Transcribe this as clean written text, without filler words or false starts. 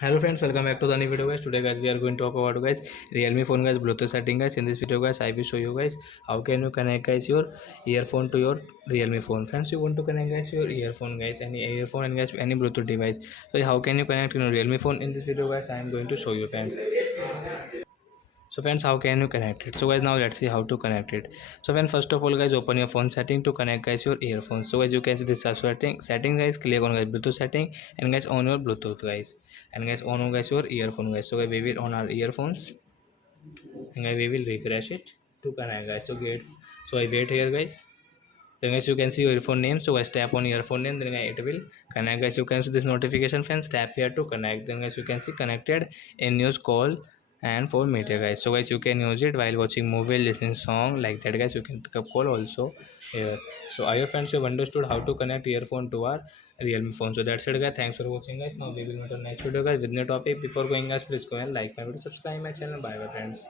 Hello friends, welcome back to the new video guys. Today guys we are going to talk about guys Realme phone guys Bluetooth setting guys. In this video guys I will show you guys how can you connect guys your earphone to your Realme phone. Friends, you want to connect guys your earphone guys, any earphone and guys any Bluetooth device. So how can you connect your Realme phone? In this video guys I am going to show you friends. So friends, how can you connect it? So guys, now let's see how to connect it. So when first of all guys open your phone setting to connect guys your earphones. So guys you can see this setting guys, click on guys Bluetooth setting and guys on your Bluetooth guys, and guys on guys your earphone guys. So guys we will on our earphones and guys we will refresh it to connect guys. So I wait here guys. Then guys you can see your earphone name. So guys tap on earphone name, then guys it will connect guys. You can see this notification friends, tap here to connect. Then guys you can see connected in use call and for media guys. So guys you can use it while watching movie, listening song like that guys. You can pick up call also here. So I hope friends you have understood how to connect earphone to our Realme phone. So that's it guys, thanks for watching guys. Now we will meet on next video guys with new topic. Before going guys, please go and like my video, subscribe my channel. Bye bye friends.